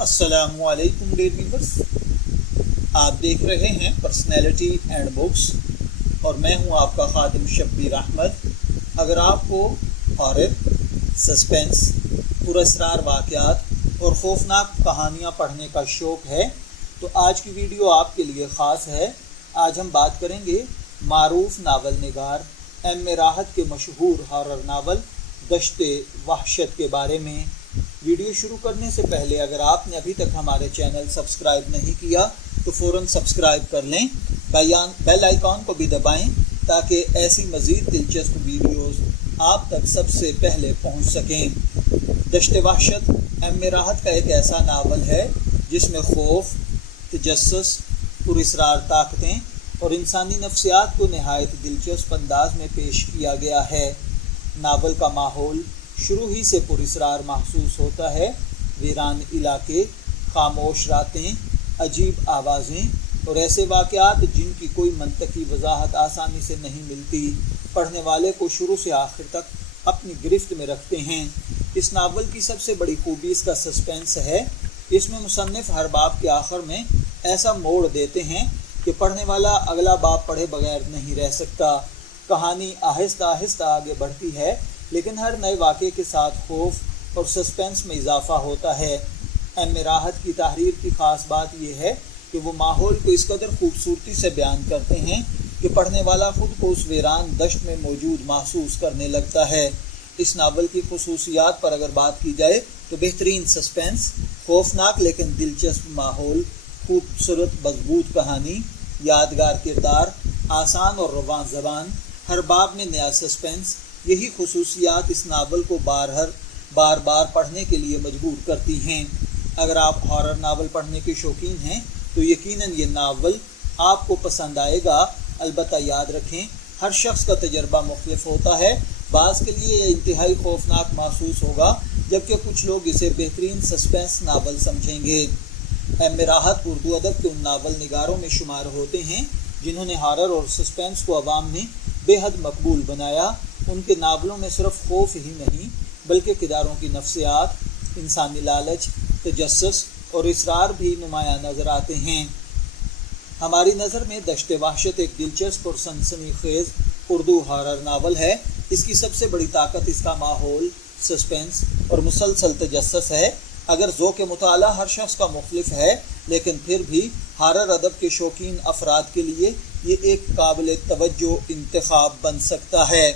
अस्सलामुअलैकुम dear viewers, आप देख रहे हैं पर्सनैलिटी एंड बुक्स और मैं हूं आपका खादिम शब्बीर अहमद। अगर आपको हॉरर, सस्पेंस, पुरअसरार वाक़यात और खौफनाक कहानियां पढ़ने का शौक़ है तो आज की वीडियो आपके लिए ख़ास है। आज हम बात करेंगे मारूफ नावल निगार एम राहत के मशहूर हॉरर नावल दश्ते वहशत के बारे में। वीडियो शुरू करने से पहले अगर आपने अभी तक हमारे चैनल सब्सक्राइब नहीं किया तो फ़ौरन सब्सक्राइब कर लें, बेल आइकॉन को भी दबाएं ताकि ऐसी मज़ीद दिलचस्प वीडियोस आप तक सबसे पहले पहुंच सकें। दश्ते वहशत एम राहत का एक ऐसा नावल है जिसमें खौफ, तजस्सुस, पुरअसरार ताकतें और इंसानी नफ्सियात को नहायत दिलचस्प अंदाज में पेश किया गया है। नावल का माहौल शुरू ही से पुरअसरार महसूस होता है। वीरान इलाके, खामोश रातें, अजीब आवाज़ें और ऐसे वाक़यात जिनकी कोई मंतकी वजाहत आसानी से नहीं मिलती पढ़ने वाले को शुरू से आखिर तक अपनी गिरफ्त में रखते हैं। इस नावल की सबसे बड़ी खूबी इसका सस्पेंस है। इसमें मुसन्निफ़ हर बाब के आखिर में ऐसा मोड़ देते हैं कि पढ़ने वाला अगला बाब पढ़े बगैर नहीं रह सकता। कहानी आहिस्ता आहिस्ता आगे बढ़ती है लेकिन हर नए वाक़े के साथ खौफ और सस्पेंस में इजाफा होता है। एम राहत की तहरीर की ख़ास बात यह है कि वो माहौल को इस कदर खूबसूरती से बयान करते हैं कि पढ़ने वाला ख़ुद को उस वीरान दश्त में मौजूद महसूस करने लगता है। इस नावल की खसूसियात पर अगर बात की जाए तो बेहतरीन सस्पेंस, खौफनाक लेकिन दिलचस्प माहौल, खूबसूरत मजबूत कहानी, यादगार किरदार, आसान और रवां ज़बान, हर बाब में नया सस्पेंस, यही खसूसियात इस नावल को बार बार पढ़ने के लिए मजबूर करती हैं। अगर आप हॉरर नावल पढ़ने के शौकीन हैं तो यकीनन ये नावल आपको पसंद आएगा। अलबत्ता याद रखें, हर शख्स का तजर्बा मुख्तलिफ होता है। बाज़ के लिए यह इंतहाई खौफनाक महसूस होगा जबकि कुछ लोग इसे बेहतरीन सस्पेंस नावल समझेंगे। एम राहत उर्दू अदब के उन नावल निगारों में शुमार होते हैं जिन्होंने हॉरर और सस्पेंस को अवाम में बेहद मकबूल बनाया। उनके नावलों में सिर्फ खौफ ही नहीं बल्कि किरदारों की नफ्सियात, इंसानी लालच, तजस्सुस और इसरार भी नुमायां नज़र आते हैं। हमारी नज़र में दश्ते वहशत एक दिलचस्प और सनसनीखेज़ उर्दू हॉरर नावल है। इसकी सबसे बड़ी ताकत इसका माहौल, सस्पेंस और मुसलसल तजस्सुस है। अगर ज़ौक़ मुताला हर शख्स का मुख्तलिफ है लेकिन फिर भी हॉरर अदब के शौकीन अफराद के लिए ये एक काबिल तवज्जो इंतखाब बन सकता है।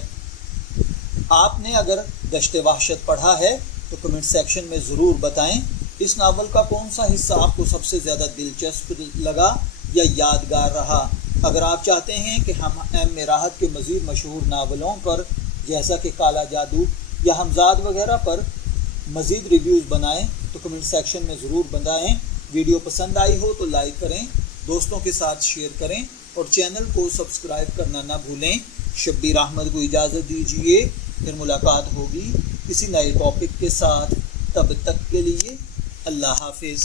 आपने अगर दश्ते वहशत पढ़ा है तो कमेंट सेक्शन में ज़रूर बताएं इस नावल का कौन सा हिस्सा आपको सबसे ज़्यादा दिलचस्प लगा या यादगार रहा। अगर आप चाहते हैं कि हम एम राहत के मज़ीद मशहूर नावलों पर जैसा कि काला जादू या हमजाद वगैरह पर मज़ीद रिव्यूज़ बनाएं तो कमेंट सेक्शन में ज़रूर बताएं। वीडियो पसंद आई हो तो लाइक करें, दोस्तों के साथ शेयर करें और चैनल को सब्सक्राइब करना ना भूलें। शब्बीर अहमद को इजाज़त दीजिए, फिर मुलाकात होगी किसी नए टॉपिक के साथ। तब तक के लिए अल्लाह हाफिज़।